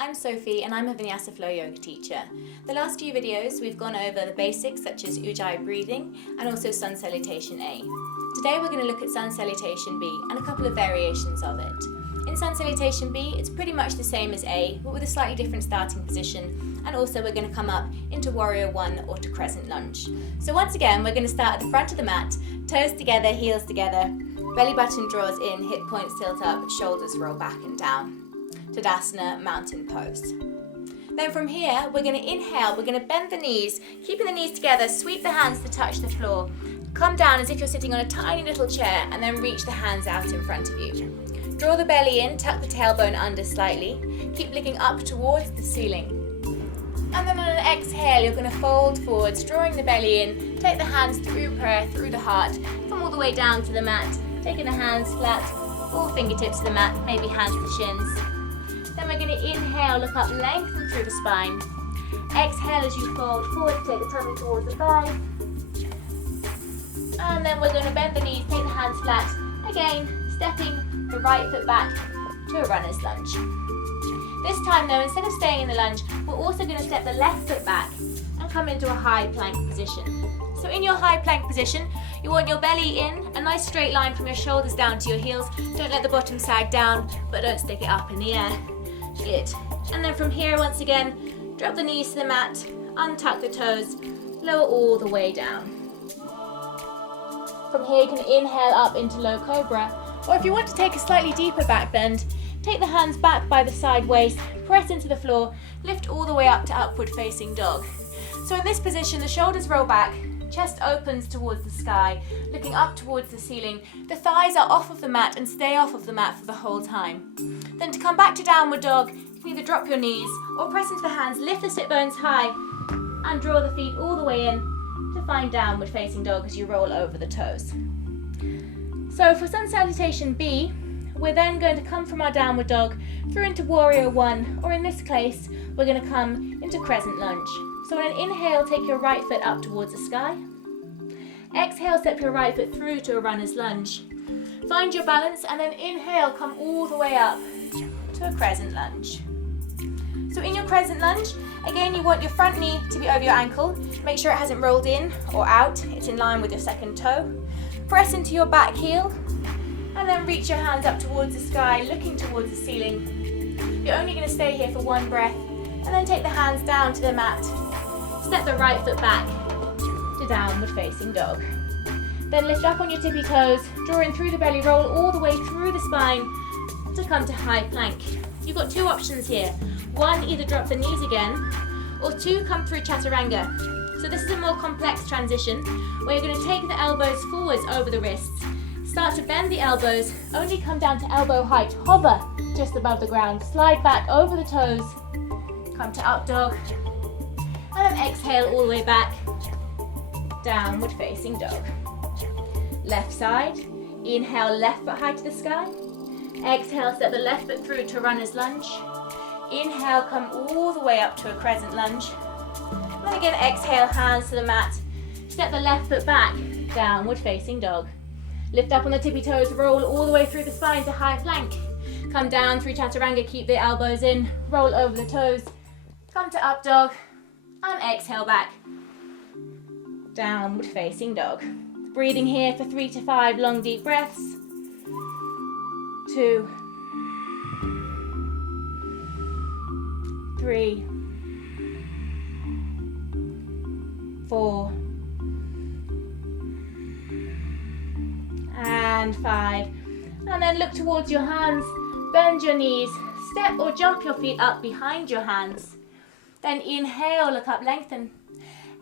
I'm Sophie and I'm a Vinyasa Flow Yoga teacher. The last few videos we've gone over the basics such as Ujjayi breathing and also Sun Salutation A. Today we're going to look at Sun Salutation B and a couple of variations of it. In Sun Salutation B, it's pretty much the same as A, but with a slightly different starting position, and also we're going to come up into Warrior 1 or to Crescent Lunge. So once again, we're going to start at the front of the mat, toes together, heels together, belly button draws in, hip points tilt up, shoulders roll back and down. Tadasana, mountain pose. Then from here, we're going to inhale, we're going to bend the knees, keeping the knees together, sweep the hands to touch the floor. Come down as if you're sitting on a tiny little chair and then reach the hands out in front of you. Draw the belly in, tuck the tailbone under slightly. Keep looking up towards the ceiling. And then on an exhale, you're going to fold forwards, drawing the belly in. Take the hands through prayer, through the heart. Come all the way down to the mat. Taking the hands flat, all fingertips to the mat, maybe hands to shins. Then we're going to inhale, look up, lengthen through the spine. Exhale as you fold forward, take the tummy towards the thigh. And then we're going to bend the knees, take the hands flat. Again, stepping the right foot back to a runner's lunge. This time though, instead of staying in the lunge, we're also going to step the left foot back and come into a high plank position. So in your high plank position, you want your belly in, a nice straight line from your shoulders down to your heels. Don't let the bottom sag down, but don't stick it up in the air. Good. And then from here, once again, drop the knees to the mat, untuck the toes, lower all the way down. From here, you can inhale up into low cobra, or if you want to take a slightly deeper back bend, take the hands back by the side waist, press into the floor, lift all the way up to upward facing dog. So in this position, the shoulders roll back, chest opens towards the sky, looking up towards the ceiling. The thighs are off of the mat and stay off of the mat for the whole time. Then to come back to downward dog, you can either drop your knees or press into the hands, lift the sit bones high and draw the feet all the way in to find downward facing dog as you roll over the toes. So for Sun Salutation B, we're then going to come from our downward dog through into Warrior 1, or in this case, we're going to come into Crescent Lunge. So on an inhale, take your right foot up towards the sky. Exhale, step your right foot through to a runner's lunge. Find your balance and then inhale, come all the way up to a Crescent Lunge. So in your Crescent Lunge, again, you want your front knee to be over your ankle. Make sure it hasn't rolled in or out. It's in line with your second toe. Press into your back heel and then reach your hands up towards the sky, looking towards the ceiling. You're only going to stay here for one breath and then take the hands down to the mat. Step the right foot back to downward facing dog. Then lift up on your tippy toes, draw in through the belly, roll all the way through the spine to come to high plank. You've got two options here. One, either drop the knees again, or two, come through chaturanga. So this is a more complex transition where you're going to take the elbows forwards over the wrists, start to bend the elbows, only come down to elbow height, hover just above the ground, slide back over the toes, come to up dog, and then exhale all the way back, downward facing dog. Left side, inhale left foot high to the sky, exhale step the left foot through to runner's lunge, inhale come all the way up to a crescent lunge, and again exhale hands to the mat, step the left foot back, downward facing dog. Lift up on the tippy toes, roll all the way through the spine to high plank. Come down through chaturanga, keep the elbows in, roll over the toes, come to up dog, and exhale back, downward facing dog. Breathing here for 3 to 5 long deep breaths. 2, 3, 4, and 5. And then look towards your hands, bend your knees, step or jump your feet up behind your hands. Then inhale, look up, lengthen.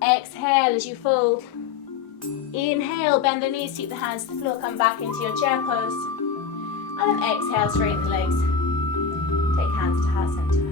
Exhale as you fold. Inhale, bend the knees, keep the hands to the floor, come back into your chair pose. And then exhale, straighten the legs. Take hands to heart center.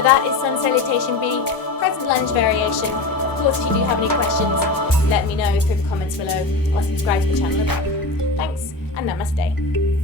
So that is Sun Salutation B, Crescent Lunge variation. Of course, if you do have any questions, let me know through the comments below or subscribe to the channel above. Thanks, and namaste.